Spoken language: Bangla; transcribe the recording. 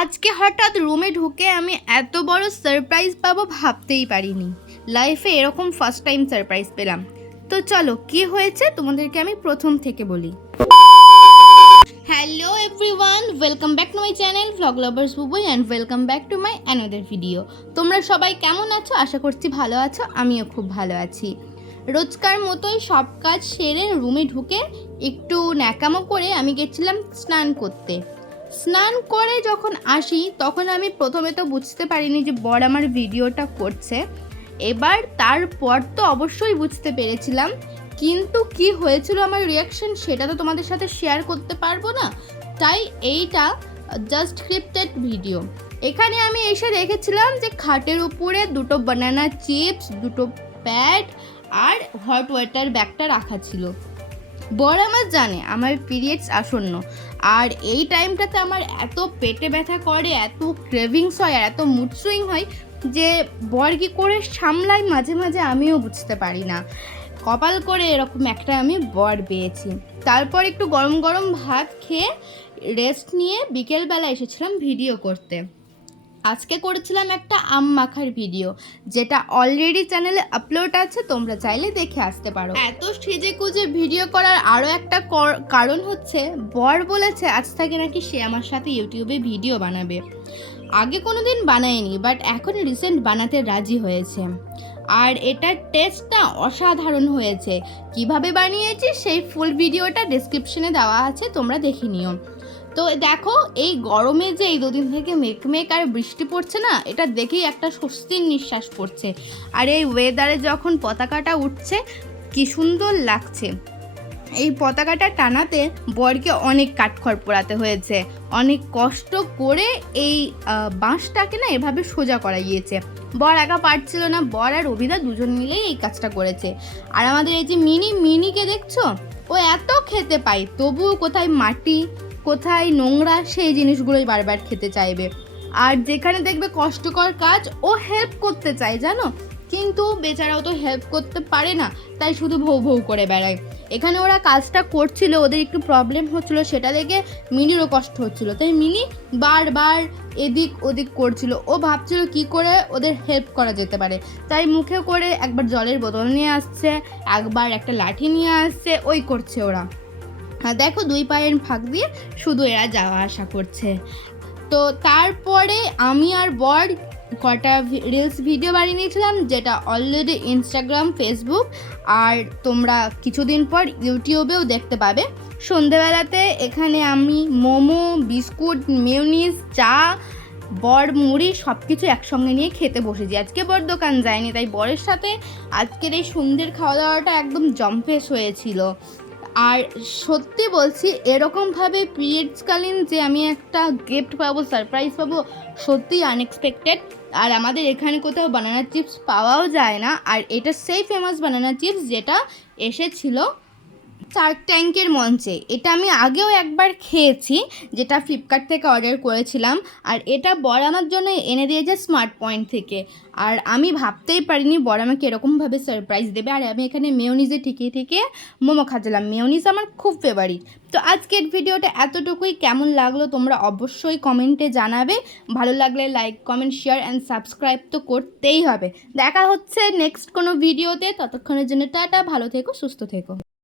আজকে হঠাৎ রুমে ঢুকে আমি এত বড় সারপ্রাইজ পাবো ভাবতেই পারিনি। লাইফে এরকম ফার্স্ট টাইম সারপ্রাইজ পেলাম। তো চলো, কি হয়েছে তোমাদেরকে আমি প্রথম থেকে বলি। Hello everyone welcome back to my channel vlog lovers বুবই and welcome back to my another video তোমরা সবাই কেমন আছো? আশা করছি ভালো আছো, আমিও খুব ভালো আছি। রোজকার মতোই সব কাজ সেরে রুমে ঢুকে একটু ন্যাকামো করে আমি গেছিলাম স্নান করতে। স্নান করে যখন আসি, তখন আমি প্রথমে তো বুঝতে পারিনি যে বর আমার ভিডিওটা করছে। এবার তারপর তো অবশ্যই বুঝতে পেরেছিলাম। কিন্তু কি হয়েছিল আমার রিয়াকশন সেটা তো তোমাদের সাথে শেয়ার করতে পারব না। তাই এইটা জাস্ট স্ক্রিপ্টেড ভিডিও এখানে আমি এসে রেখেছিলাম যে খাটের উপরে দুটো বানানা চিপস দুটো প্যাড আর হট ওয়াটার ব্যাগটা রাখা ছিল। বর আমার জানে, আমার পিরিয়ডস আসন্ন। আর এই টাইমটাতে আমার এত পেটে ব্যথা করে, এত ক্রেভিংস হয় আর এত মুড সুইং হয় যে বর কি করে সামলাই মাঝে মাঝে আমিও বুঝতে পারি না। কপাল করে এরকম একটা আমি বর পেয়েছি। তারপর একটু গরম গরম ভাত খেয়ে রেস্ট নিয়ে বিকেলবেলা এসেছিলাম ভিডিও করতে। আজকে করেছিলাম একটা আম মাখার ভিডিও, যেটা অলরেডি চ্যানেলে আপলোড আছে, তোমরা চাইলে দেখে আসতে পারো। এত সেজে কুজে ভিডিও করার আরও একটা কর- কারণ হচ্ছে, বর বলেছে, আজ থেকে নাকি সে আমার সাথে ইউটিউবে ভিডিও বানাবে। আগে কোনো দিন বানায়নি বাট এখন রিসেন্ট বানাতে রাজি হয়েছে। আর এটার টেস্টটা অসাধারণ হয়েছে। কীভাবে বানিয়েছি, সেই ফুল ভিডিওটা ডেসক্রিপশনে দেওয়া আছে, তোমরা দেখে নিও। তো দেখো, এই গরমে যে এই দুদিন থেকে মেঘমেঘ আর বৃষ্টি পড়ছে না, এটা দেখেই একটা স্বস্তির নিঃশ্বাস পড়ছে। আর এই ওয়েদারে যখন পতাকাটা উঠছে, কি সুন্দর লাগছে। এই পতাকাটা টানাতে বরকে অনেক কাঠখড় পোড়াতে হয়েছে। অনেক কষ্ট করে এই বাঁশটাকে না এভাবে সোজা করা গিয়েছে বর একা পারছিল না, বর আর অভিদা দুজন মিলেই এই কাজটা করেছে। আর আমাদের এই যে মিনি, মিনিকে দেখছ? ও এত খেতে পায়, তবুও কোথায় মাটি কোথায় নোংরা সেই জিনিসগুলোই বারবার খেতে চাইবে। আর যেখানে দেখবে কষ্টকর কাজ, ও হেল্প করতে চায়, জানো? কিন্তু বেচারাও তো হেল্প করতে পারে না, তাই শুধু ভৌ ভৌ করে বেড়ায়। এখানে ওরা কাজটা করছিল, ওদের একটু প্রবলেম হচ্ছিল, সেটা দেখে মিনিরও কষ্ট হচ্ছিল। তাই মিনি বারবার এদিক ওদিক করছিল। ও ভাবছিল কি করে ওদের হেল্প করা যেতে পারে। তাই মুখে করে একবার জলের বোতল নিয়ে আসছে, একবার একটা লাঠি নিয়ে আসছে, ওই করছে ওরা। দেখো দুই পায়ের ফাঁক দিয়ে শুধু এরা যাওয়া আসা করছে। তো তারপরে আমি আর বর কটা রিলস ভিডিও বানিয়ে নিয়েছিলাম, যেটা অলরেডি ইনস্টাগ্রাম ফেসবুক আর তোমরা কিছুদিন পর ইউটিউবেও দেখতে পাবে। সন্ধেবেলাতে এখানে আমি মোমো, বিস্কুট, মেয়নিজ, চা, বর, মুড়ি সব কিছু একসঙ্গে নিয়ে খেতে বসেছি। আজকে বর দোকান যায়নি, তাই বরের সাথে আজকের এই সন্ধ্যের খাওয়া দাওয়াটা একদম জম্পেস হয়েছিল। আর সত্যি বলছি, এরকমভাবে পিরিয়ডসকালীন যে আমি একটা গিফট পাবো সারপ্রাইজ পাবো, সত্যিই আনএক্সপেক্টেড আর আমাদের এখানে কোথাও বানানা চিপস পাওয়াও যায় না। আর এটা সেই ফেমাস বানানা চিপস যেটা এসেছিল শার্ক ট্যাঙ্কের মঞ্চে। এটা আমি আগেও একবার খেয়েছি, যেটা ফ্লিপকার্ট থেকে অর্ডার করেছিলাম। আর এটা বর আমার জন্য এনে দিয়েছে স্মার্ট পয়েন্ট থেকে। আর আমি ভাবতেই পারিনি বর আমাকে এরকমভাবে সারপ্রাইজ দেবে। আর আমি এখানে মেয়নিজে ঠিকই থেকে মোমো খাচ্ছিলাম। মেয়নিজ আমার খুব ফেভারিট তো আজকের ভিডিওটা এতটুকুই। কেমন লাগল তোমরা অবশ্যই কমেন্টে জানাবে। ভালো লাগলে like comment share and subscribe তো করতেই হবে। দেখা হচ্ছে নেক্সট কোনো ভিডিওতে ততক্ষণের জন্য টাটা। ভালো থেকো, সুস্থ থেকো।